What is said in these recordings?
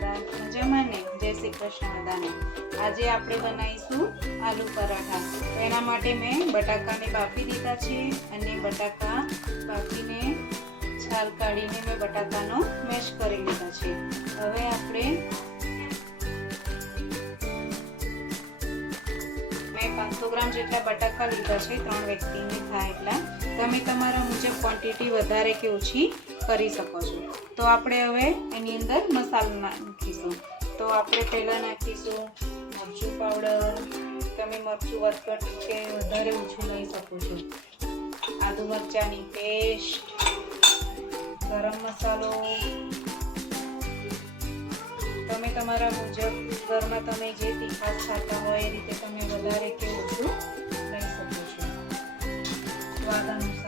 બધા મજામાં ને જય શ્રી કૃષ્ણ બધાને. આજે આપણે બનાવીશું આલુ પરાઠા. એના માટે મેં બટાકાને બાફી દીધા છે અને બટાકા બાફીને છાલ કાઢીને મેં બટાકાનો મેશ કરી લીધા છે. હવે આપણે મેં પાંચસો ગ્રામ જેટલા બટાકા લીધા છે, ત્રણ વ્યક્તિને થાય એટલા. તમે તમારા મુજબ ક્વોન્ટિટી વધારે કે ઓછી કરી શકો છો. તો આપણે હવે એની અંદર મસાલો નાખીશું. તો આપણે પહેલાં નાખીશું મરચું પાવડર. તમે મરચું વધઘટ કે વધારે ઓછું લઈ શકો છો. આદુ મરચાંની પેસ્ટ, ગરમ મસાલો. તમે તમારા મુજબ ઘરમાં તમે જે તીખાસ ખાતા હોય એ રીતે તમે વધારે કે ઓછું લઈ શકો છો. સ્વાદ અનુસાર.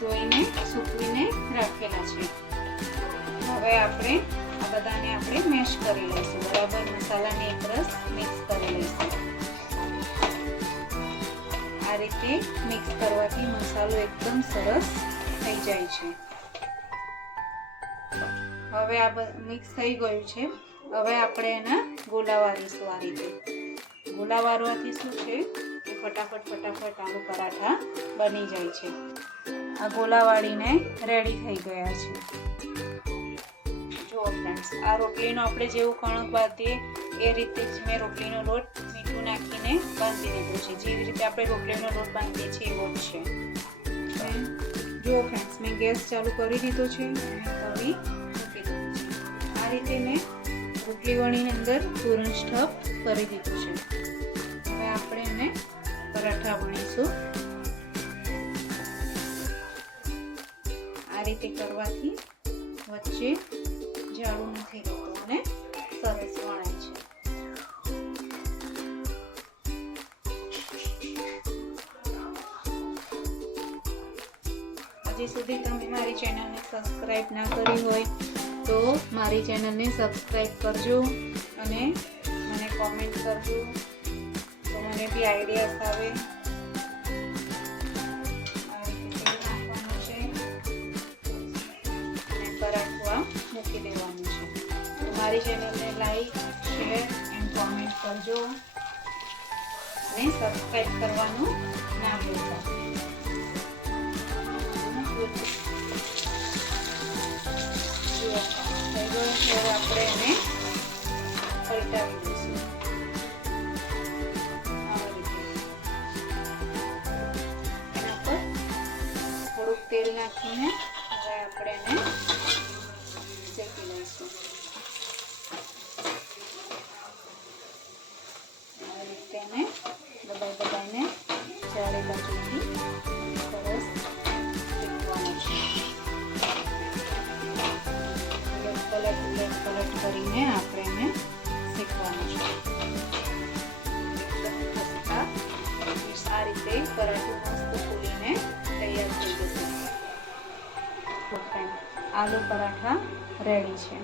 ધોઈને સૂકવીને રાખેલા છે. હવે આપણે આ બધાને આપણે મેશ કરી લઈશું. બરાબર? મસાલાને એક રસ મિક્સ કરી લઈશું. આ રીતે મિક્સ કરવાથી મસાલો એકદમ સરસ થઈ જાય છે. હવે આ મિક્સ થઈ ગયું છે. હવે આપણે એના ગોલા વારીશું આ રીતે. ગોલા વારવાથી શું છે? ફટાફટ ફટાફટ આલુ પરાઠા બની જાય છે. આ ગોલા વાળીને રેડી થઈ ગયા છે. જુઓ ફ્રેન્ડ્સ આ રોટલીનો આપણે જેવું કણક બાંધીએ, એ રીતે જ મેં રોટલીનો લોટ મીઠું નાખીને બાંધી દીધો છે. જેવી રીતે આપણે રોટલીનો લોટ બાંધીએ છીએ એવો જ છે. જુઓ ફ્રેન્ડ્સ મેં ગેસ ચાલુ કરી દીધો છે અને તવી મૂકી દીધું છે. આ રીતે મેં રોટલી વણીની અંદર પૂરણ સ્ટફ કરી દીધું છે. હવે આપણે એને પરાઠા વણીશું. આ રીતે કરવાથી વચ્ચે જાડું નથી રહેતું અને સરસ વણાય છે. હજી સુધી તમે મારી ચેનલને સબસ્ક્રાઈબ ના કરી હોય તો મારી ચેનલને સબસ્ક્રાઈબ કરજો અને મને કોમેન્ટ કરજો. તો મને બી આઈડિયાસ આવે મારી ચેનલને લાઈક શેર એન્ડ કોમેન્ટ કરજો. અને સબસ્ક્રાઈબ કરવાનું ના ભૂલતા. આપણે એને થોડુંક તેલ નાખીને હવે આપણે એને શેકી લઈશું આવી રીતે એને દબાઈ દબાઈને ચારે બાજુથી સરસ શેકવાનું છે. પલટ પલટ કરીને આપણે એને શીખવાનું છે. આ રીતે પરાઠું મસ્ત ફૂલીને તૈયાર થઈ જશે. આલુ પરાઠા રેડી છે.